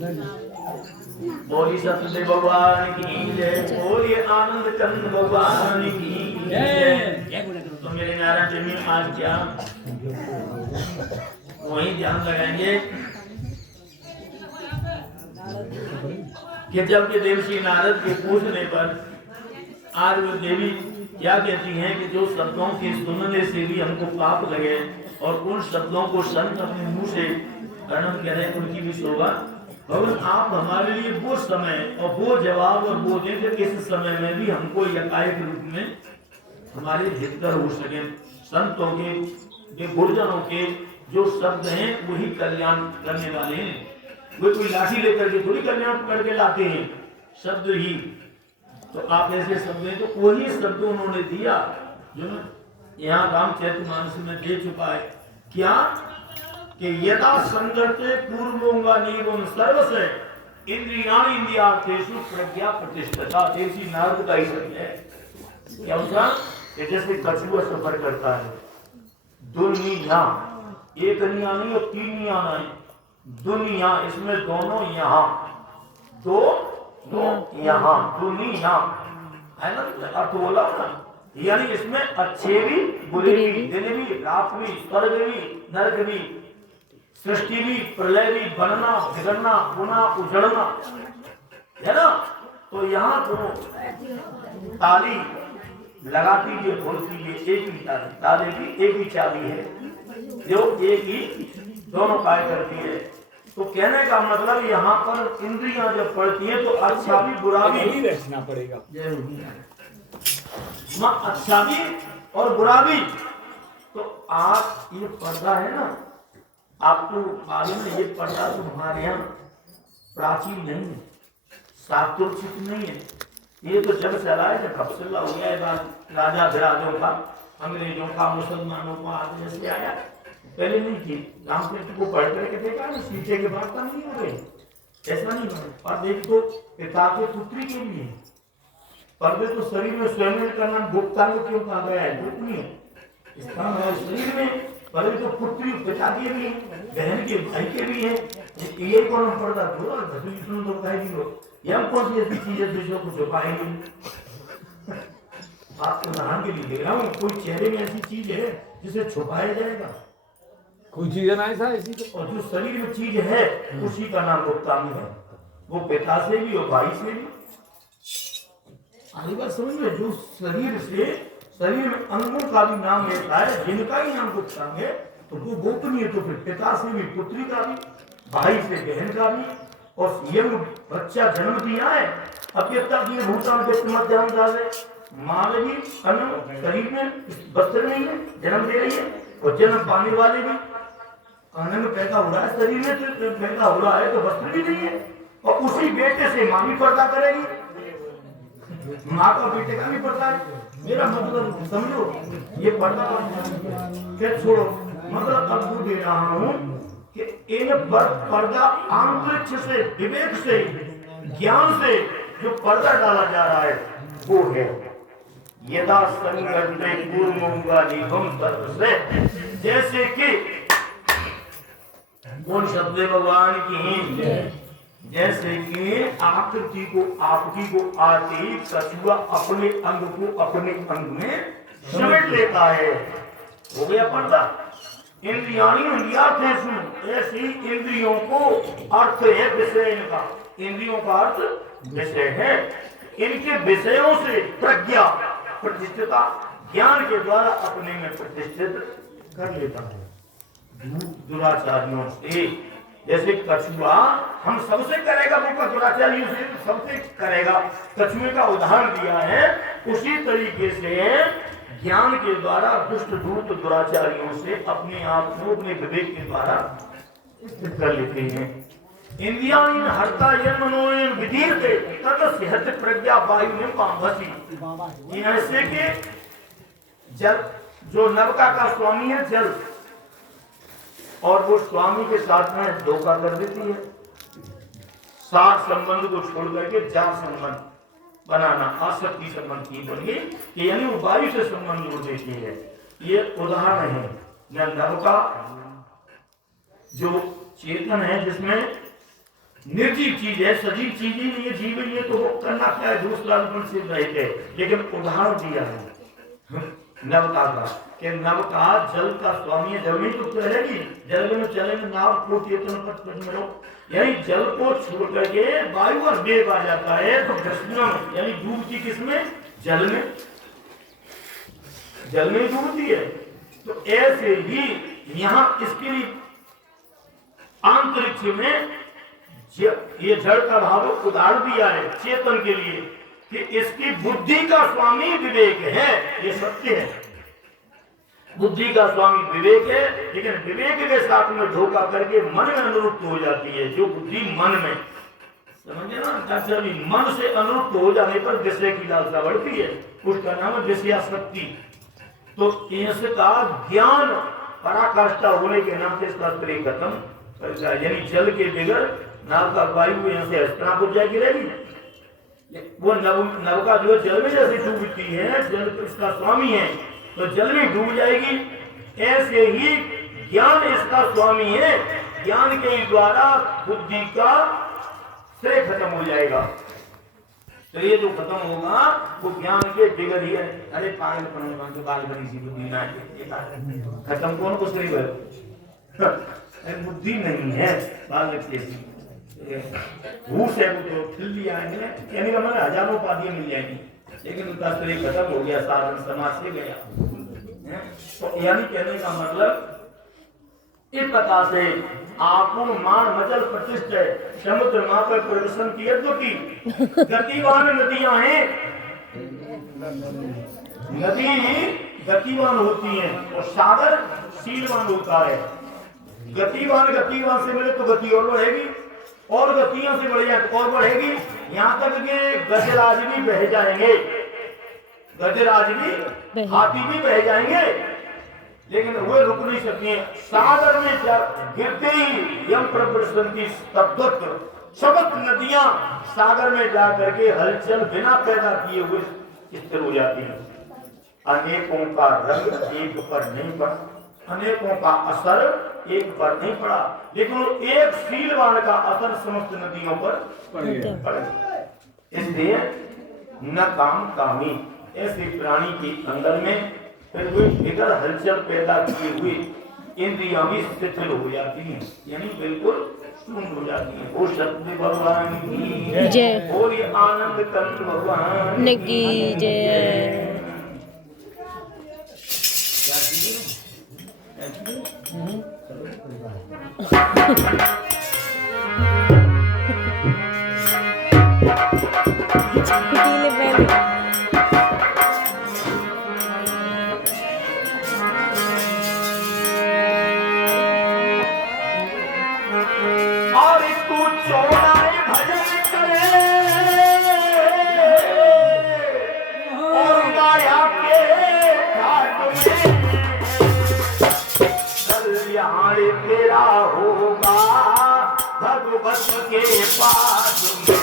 बोली सतदेव भगवान की जय, बोलिए आनंद कंद भगवान की जय। तो मेरे नारायण जी में आज क्या वही ध्यान लगाएंगे कि जब के देवर्षि नारद के पूछने पर आज वो देवी क्या कहती हैं कि जो शब्दों के सुनने से भी हमको पाप लगे और उन शब्दों को संत अपने मुंह से वर्णन करें उनकी भी शोभा। भगवान आप हमारे लिए वो समय और वो जवाब और वो दें कि इस समय में भी हमको यकायक रूप में हमारे भीतर हो सके। संतों के गुरुजनों के जो शब्द हैं वही कल्याण करने वाले हैं। वे कोई लाठी लेकर के थोड़ी कल्याण करके लाते हैं, शब्द ही। तो आप ऐसे शब्द हैं तो वही शब्द उन्होंने दिया जो यहाँ रामचरितमानस में दे चुका है। क्या कि यदा संगते पूर्वोंगानीवं सर्वस्य इंद्रियाणि इंद्रियार्थेषु प्रज्ञा प्रतिष्ठिता। देसी नारद का ही शब्द है। क्या उसका जैसे कछुआ सफर करता है, दुनिया एक निया नहीं और तीन निया नहीं, दुनिया इसमें दोनों यहाँ दो यहाँ दुनिया है ना, अर्थ बोला ना, यानी इसमें अच्छे भी बुरे भी, दिन भी रात भी, स्वर्ग भी नरक भी, सृष्टि भी प्रलय भी, बनना बिगड़ना पुनः उजड़ना है ना। तो यहाँ तो ताली लगाती है बोलती है एक ही ताली, ताले की एक ही चाबी है जो एक ही दोनों कार्य करती है। तो कहने का मतलब यहाँ पर इंद्रियां जब पढ़ती हैं तो अच्छा भी बुरा भी रखना पड़ेगा। अच्छा भी और बुरा भी। तो आप ये पर्दा है ना, आपको मालूम है ये पर्दा तो हमारे यहाँ प्राचीन नहीं है, सातुर्चित नहीं है। ये तो जब चला है, जब कब्सला हो गया है राजा विराजों का, अंग्रेजों का, मुसलमानों का आदि जैसे आया, पहले नहीं थी। रामचरित्र को पढ़ करके देखा ना, सीखे के बाद का नहीं हो गए, ऐसा नहीं बने। और देख तो पिता के पुत्री के लिए पर्दे तो शरीर में स्वयं का नाम गुप्तांग क्यों कहा गया है? गुप्त नहीं है इसका नाम शरीर में। पर्दे तो पुत्री पिता के भी है, बहन के भाई के भी है। ये कौन पर्दा थोड़ा विष्णु तो कह दी ये हम कौन सी ऐसी चीज है दूसरों को छुपाएंगे? आपको उदाहरण के लिए दे रहा हूँ, कोई चेहरे में ऐसी चीज है जिसे छुपाया जाएगा? कोई चीज ना ऐसा ऐसी तो। और जो शरीर में चीज है उसी का नाम गुप्तांग है। वो पिता से भी और भाई से भी। आगे बात समझ में, जो शरीर से शरीर में अंगों का भी नाम लेता है, जिनका ही नाम गुप्तांग है, तो वो गोपनीय। तो फिर पिता से भी पुत्री का भी, भाई से बहन का भी। और ये बच्चा जन्म दिया है, अब ये तक ये भूतान के मध्याम डाले माँ भी अन्न शरीर में बस्तर नहीं है, जन्म दे रही है। और जन्म पाने वाले भी खाने में पैदा हो रहा है, शरीर में तो पैदा हो रहा है, तो वस्त्र भी नहीं है। और उसी बेटे से माँ भी पर्दा करेगी, माँ का बेटे का भी पर्दा है। मेरा मतलब समझो, ये पर्दा क्या छोड़ो, मतलब अब दे रहा हूँ कि इन पर पर्दा आंतरिक से, विवेक से, ज्ञान से जो पर्दा डाला जा रहा है वो है यदा संगते पूर्वोंगानीवं सर्वस्य। जैसे कि कौन शब्द भगवान की, जैसे कि आकृति को आपकी को आती कछुआ अपने अंग को अपने अंग में समेट लेता है, हो गया पर्दा। इंद्रियाणि इंद्रियार्थेषु, ऐसी इंद्रियों को अर्थ है विषय इनका, इंद्रियों का अर्थ विषय है। इनके विषयों से प्रज्ञा प्रतिष्ठिता, ज्ञान के द्वारा अपने में प्रतिष्ठित कर लेता है दुराचारियों से। जैसे कछुआ हम सबसे करेगा, वो दुराचारियों से सबसे करेगा, कछुए का उदाहरण दिया है। उसी तरीके से ज्ञान के द्वारा दुष्ट दूत दुराचारियों से अपने आप को अपने विवेक के द्वारा स्थित कर लेते हैं। इंद्रियाणि हर्ता यन्मनोयन विधीयते ततस्य हत प्रज्ञा वायु में पावसी। ऐसे के जल, जो नवका का स्वामी है जल, और वो स्वामी के साथ में धोखा कर देती है। सात संबंध को छोड़ करके चार संबंध बनाना, आसक्ति संबंध की बोलिए कि यानी वो वायु से संबंध जोड़ देती है। ये उदाहरण है नव का जो चेतन है, जिसमें निर्जीव चीज है, सजीव चीज ही नहीं है, जीव ही है, तो वो करना क्या है, दूसरा से रहते। लेकिन उदाहरण दिया है नवका का कि नवका जल का स्वामी है, जल में तो चलेगी, जल में चलेंगे नाव को चेतन पथ में रहो, यानी जल को छोड़ करके वायु और वेग आ जाता है, तो घटना में यानी डूबती किसमें, जल में, जल में डूबती है। तो ऐसे ही यहाँ इसके लिए अंतरिक्ष में ये जड़ का भाव उदाहरण दिया है चेतन के लिए कि इसकी बुद्धि का स्वामी विवेक है, ये सत्य है, बुद्धि का स्वामी विवेक है, लेकिन विवेक के साथ में धोखा करके मन में अनुरुक्त हो जाती है। जो बुद्धि मन में, समझे ना, अभी मन से अनुरुक्त हो जाने पर विषय की लालसा बढ़ती है, उसका नाम है विषयासक्ति। तो इसका ज्ञान पराकाष्ठा होने के नाम से इसका स्त्री खत्म कर जाए, यानी जल के बगैर नाव का वायु यहाँ से हस्तिनापुर जाएगी रहेगी, वो नव का जो जल में जैसे डूबती है, जल तो इसका स्वामी है, तो जल में डूब जाएगी। ऐसे ही ज्ञान इसका स्वामी है, ज्ञान के द्वारा बुद्धि का श्रेय खत्म हो जाएगा। तो ये जो खत्म होगा वो ज्ञान के बिगड़ ही है। अरे पागल तो बाल बनी सी बुद्धि ना, खत्म कौन को श्रेय है, बुद्धि नहीं है, बालक जैसी भूस है, वो तो खिल लिया है, यानी हमें हजारों उपाधियां मिल जाएंगी, लेकिन उनका श्रेय खत्म हो गया, साधन समाज से गया। तो यानी कहने का मतलब इस प्रकार से आपको मान मचल प्रतिष्ठा समुद्र मां पर प्रदर्शन किए तो की गतिवान नदियां हैं, नदी गतिवान होती हैं और सागर शीलवान होता है। गतिवान गतिवान से मिले तो गति और बढ़ेगी, और गतियों से बढ़ जाए तो और बढ़ेगी, यहाँ तक कि गजराज भी बह जाएंगे, गजराज भी, हाथी भी बह जाएंगे, लेकिन वो रुक नहीं सकती। सागर में गिरते ही यम प्रबंधन की तब्दत सबक नदियां सागर में जा करके हलचल बिना पैदा किए हुए स्थिर हो जाती हैं। अनेकों का रंग एक पर नहीं पड़ा, अनेकों का असर एक पर नहीं पड़ा, लेकिन वो एक शीलवान का असर समस्त नदियों पर पड़े। इसलिए न काम कामी ऐसे प्राणी के अंदर में फिर वे बिगड़ हलचल पैदा किए हुए इंद्रियां भी शिथिल हो जाती हैं, यानी बिल्कुल शून्य हो जाती हैं। वो सत्य भगवान की जय, और ये आनंद कंद भगवान की जय। तेरा होगा भगवत के पास में।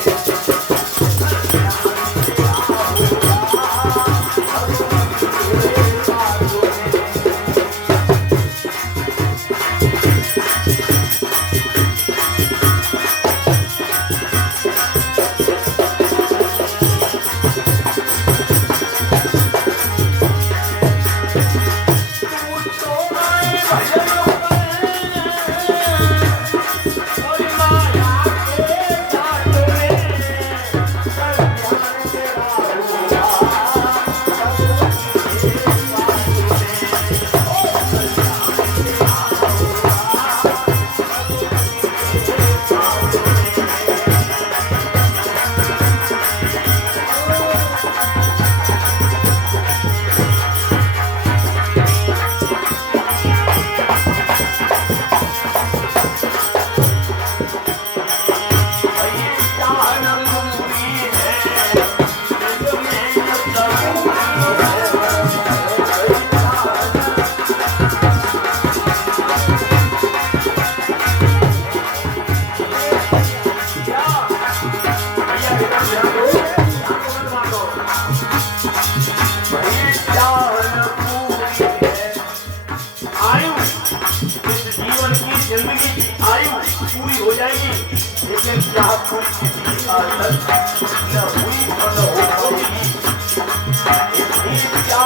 लेकिन क्या कोई आदत न हुई और न हो पाएगी। क्या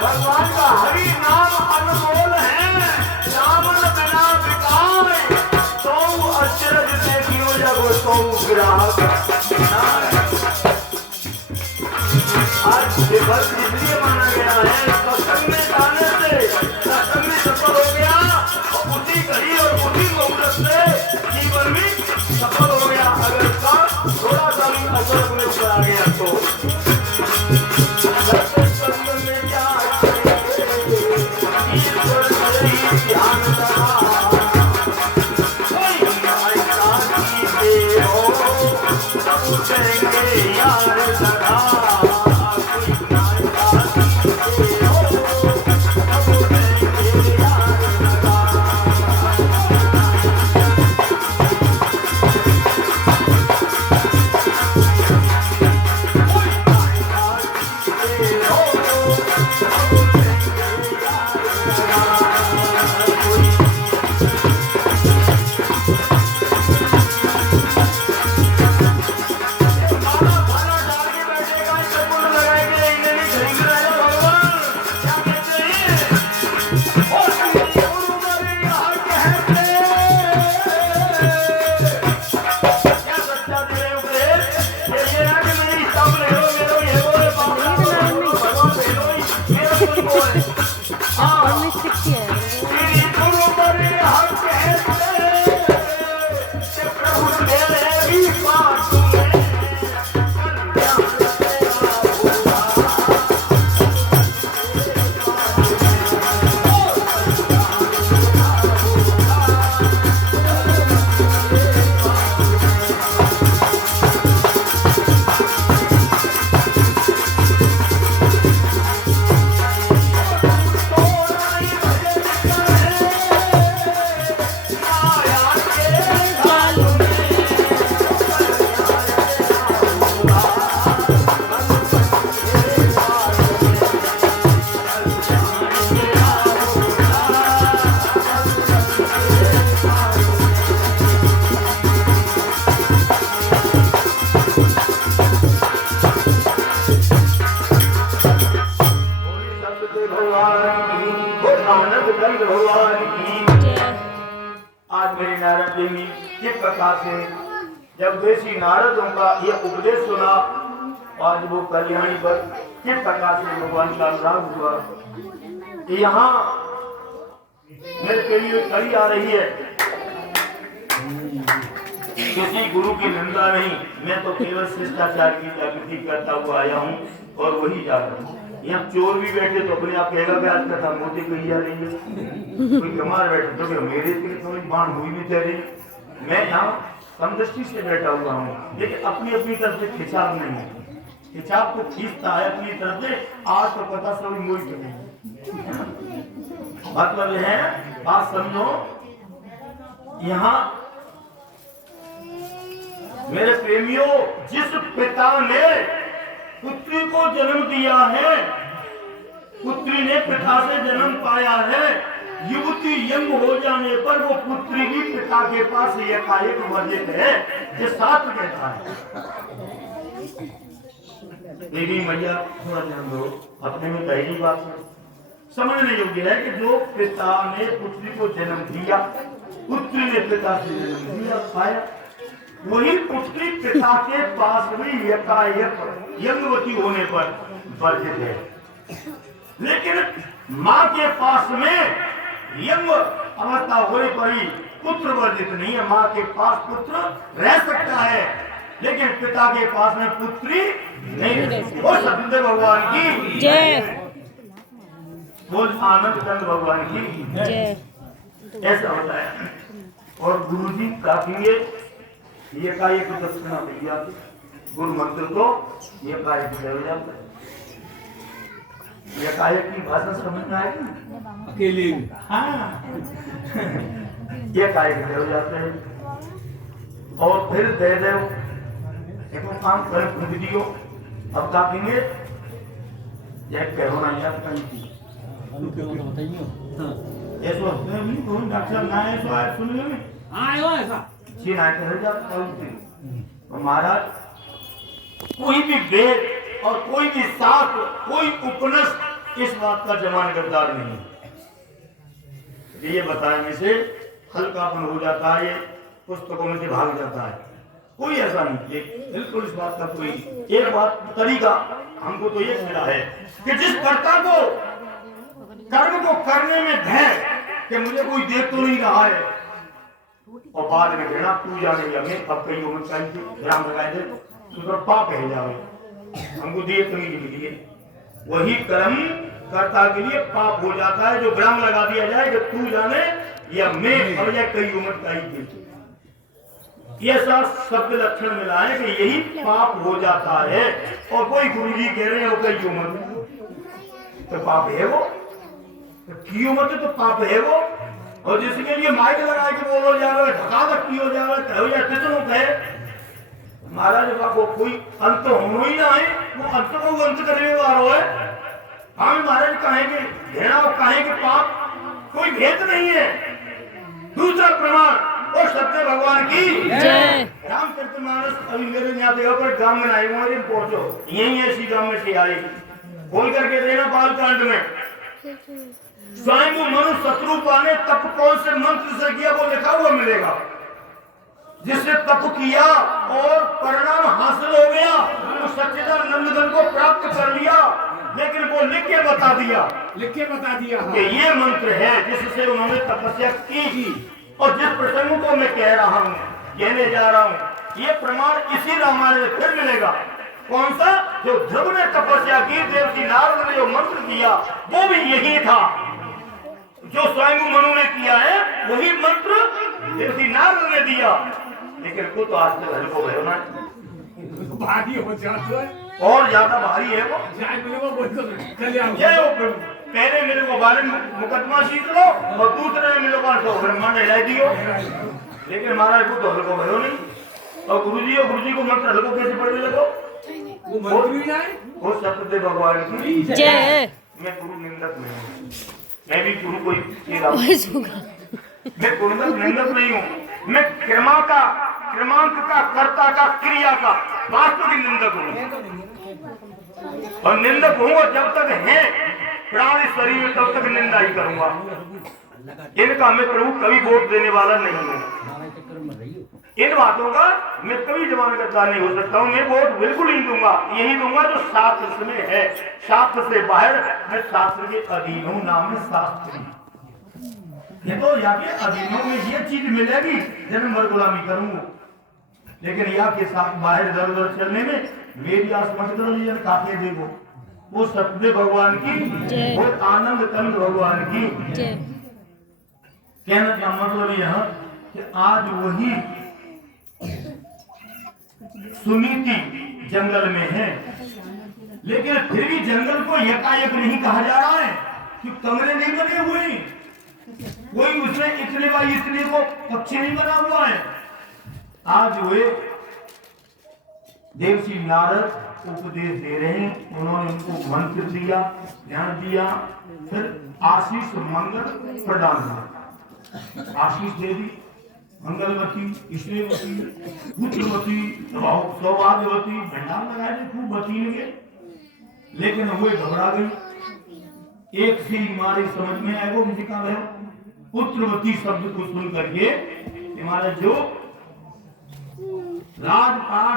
भगवान का हरि नाम अनमोल है, रावण बिना बिकाए, तो अचरज देखियो जब तो ग्राहक। आज दिवस इसलिए माना गया है सत्संग में जाने से सत्संग में सफल हो गया, और उसी घड़ी और उसी मुहूर्त से जीवन में सफल हो गया। अगर इसका थोड़ा सा भी असर में चला गया तो यार सदा आज मेरी नारद देवी किस प्रकार से जब देशी नारदों का ये उपदेश सुना, आज वो कल्याणी पर किस प्रकार से भगवान का अनुराग हुआ। यहाँ मेरे के लिए कड़ी आ रही है, किसी गुरु की निंदा नहीं, मैं तो केवल शिष्टाचार की जागृति करता हुआ आया हूँ और वही जा रहा हूँ। यहाँ चोर भी बैठे तो अपने आप कहेगा कि आज कथा मोती कही जा रही है, कोई कमार बैठे तो क्या मेरे के थोड़ी बाण हुई भी तैयारी। मैं यहाँ समदृष्टि से बैठा हुआ हूँ, लेकिन अपनी अपनी तरफ से खिंचाव नहीं है, खिंचाव को खींचता है अपनी तरफ से। आज तो पता सभी मोई के मतलब है, बात समझो। यहाँ मेरे प्रेमियों, जिस पिता ने पुत्री को जन्म दिया है, पुत्री ने पिता से जन्म पाया है, युवती यंग हो जाने पर वो पुत्री भी पिता के पास एकाएक वर्जित है, ये शास्त्र कहता है। देवी मैया थोड़ा ध्यान दो, अपने में पहली बात समझने योग्य है कि जो पिता ने पुत्री को जन्म दिया, पुत्री ने पिता से जन्म दिया पाया, वही पुत्री पिता के पास भी एकाएक यंगवती होने पर वर्जित है। लेकिन माँ के पास में यंग अवस्था होने पर ही पुत्र वर्जित नहीं है। माँ के पास पुत्र रह सकता है, लेकिन पिता के पास में पुत्री नहीं। वो सत्यदेव भगवान की जय, बोल आनंद कंद भगवान की जय। ऐसा होता है। और गुरु जी काफी ये का एक दक्षिणा मिल जाती, गुरु मंत्र को ये कायक हो जाता है। ये कायक की भाषा समझ में आएगी अकेले। हाँ ये कायक हो जाते हैं। और फिर दे दो देखो काम कर खुद दियो। अब क्या कहेंगे, यह कहो ना यार कहीं ऐसा नहीं कौन डॉक्टर ना है तो आज सुनिए में आयो ऐसा जी ना कह जाता हूँ। महाराज कोई भी वेद और कोई भी शास्त्र, कोई उपनिषद इस बात का जमानतदार नहीं है। ये बताने से हल्कापन हो जाता है, ये पुस्तकों में से भाग जाता है, कोई ऐसा नहीं। बिल्कुल इस बात का कोई एक बात तरीका हमको तो ये मिला है कि जिस कर्ता को कर्म को करने में धैर्य कि मुझे कोई देख तो नहीं रहा है, और बाद में कहना पूजा नहीं हमें अब कई उम्र चाहिए राम लगाए थे तो पाप है जावे, हमको दिए तो नहीं मिली है। वही कर्म कर्ता के लिए पाप हो जाता है जो विराम लगा दिया जाए कि तू जाने या मैं और या कई उम्र का ही थी। ये सब शब्द लक्षण मिला है कि यही पाप हो जाता है। और कोई गुरुजी कह रहे हो कई उम्र तो पाप है वो, की उम्र तो पाप है वो। और जिसके लिए माइक लगा के बोलो जा रहा है, धक्का धक्की हो जा रहा है, कहो या कितनों कहे महाराज को कोई अंत होना ही ना है, वो अंत को अंत करने वाला है। हम महाराज कहेंगे घृणा और कहेंगे पाप, कोई भेद नहीं है। दूसरा प्रमाण और सत्य भगवान की जय। रामचरितमानस अभी मेरे यहाँ जगह पर गांव में आए हुए पहुंचो, यही ऐसी गांव में से आई, खोल करके देना बाल कांड में स्वयं मनु शत्रु पाने तप कौन से मंत्र से किया वो लिखा हुआ मिलेगा। जिसने तप किया और परिणाम हासिल हो गया तो सच्चिदानंद घन को प्राप्त कर लिया, लेकिन वो लिख के बता दिया कि ये मंत्र है जिससे उन्होंने तपस्या की थी। और जिस प्रसंग को मैं कह रहा हूँ, कहने जा रहा हूँ, ये प्रमाण इसी रामायण में फिर मिलेगा। कौन सा? जो ध्रुव ने तपस्या की, देवकी नारद ने जो मंत्र दिया वो भी यही था जो स्वयं मनु ने किया है, वही मंत्र देवकी नारद ने दिया। लेकिन वो तो आज तक हल्को भयो ना, भारी हो जाता है और ज्यादा भारी है वो। पहले मेरे को बारे मुकदमा सीख लो और दूसरे मेरे को ब्रह्मांड हिलाई दियो। लेकिन महाराज को तो हल्को भयो नहीं। और गुरुजी को मंत्र हल्को कैसे पढ़ने लगो? वो सत्यदेव भगवान की जय। मैं गुरु निंदक नहीं हूँ, मैं भी गुरु कोई मैं गुरु निंदक नहीं हूँ, मैं क्रमांक का कर्ता का क्रिया का वास्तविक निंदक हूँ। और निंदक हूँ जब तक है प्राण शरीर में तब तक निंदा ही करूंगा। इनका मैं प्रभु कभी वोट देने वाला नहीं हूँ। इन बातों का मैं कभी जमान करता नहीं हो सकता हूँ। मैं वोट बिल्कुल नहीं दूंगा, यही दूंगा जो शास्त्र में है। शास्त्र से बाहर मैं शास्त्र के अधीन हूँ, नाम है शास्त्र। ये तो याके अधीनों में ये चीज मिलेगी जन्म भर गुलामी करूंगा, लेकिन या के साथ बाहर इधर उधर चलने में मेरी आसमत करो काफी देखो। वो सत्य भगवान की, वो आनंद कंद भगवान की। कहने का मतलब यह कि आज वही सुनीति जंगल में है, लेकिन फिर भी जंगल को एकाएक नहीं कहा जा रहा है कि कमरे नहीं बने हुए, कोई उसमें इतने को पक्षी नहीं बना हुआ है। आज वे देवसी नारद उपदेश दे रहे हैं, उन्होंने उनको मंत्र दिया, ध्यान दिया, फिर आशीष मंगल प्रदान किया। आशीष दे दी, मंगलवती, ईश्वरवती, पुत्रवती, सौभाग्यवती, भंडार लगाए थे खूब बची लगे, लेकिन वे घबरा गई। एक से हमारे समझ में आएगा किसी का है पुत्रवती शब्द को सुन करके हमारा जो राजपाट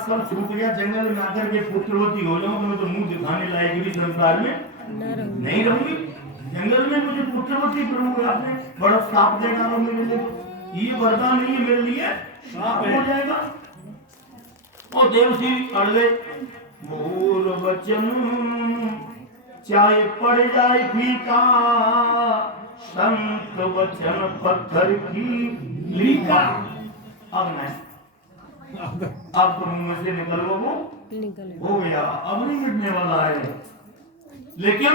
सब छूट गया। जंगल में आकर के पुत्रवती हो जाऊं मैं तो मुंह दिखाने लायक भी संसार में नहीं रहूंगी। जंगल में मुझे पुत्रवती प्रभु आपने बड़ा साफ दे डालो मेरे लिए, ये वरदान नहीं है मेरे लिए, साफ हो जाएगा। और देवसी अड़ गए, मोर वचन चाहे पड़ जाए फीका, संत वचन पत्थर की लीका। अब तो मुंह से निकल वो हो गया, अब नहीं मिटने वाला है। लेकिन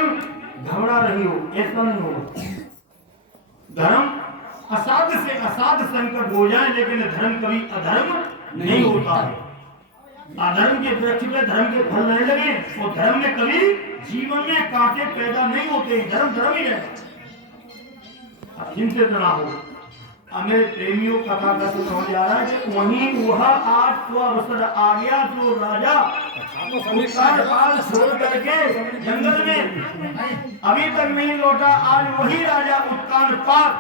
घबरा नहीं हो, ऐसा नहीं होगा। धर्म असाध्य से असाध्य संकट हो जाए, लेकिन धर्म कभी अधर्म नहीं होता है। अधर्म के वृक्ष में धर्म के फल नहीं लगे, वो धर्म में कभी जीवन में कांटे पैदा नहीं होते। धर्म धर्म ही रहेगा, चिंतित ना हो। मेरे प्रेमियों कथा का हो जा रहा है कि वहीं वह आज तो अवसर आ गया जो राजा पाल छोड़ करके जंगल में अभी तक नहीं लौटा। आज वही राजा उत्तान पात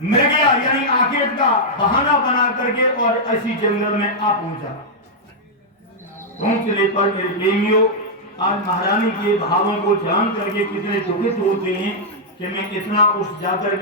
मिल गया, यानी आखेट का बहाना बना करके और ऐसी जंगल में आ पहुंचा। पहुंचने पर मेरे प्रेमियों आज महारानी के भावों को जान करके कितने दुखित होते हैं कि मैं इतना उस जाकर के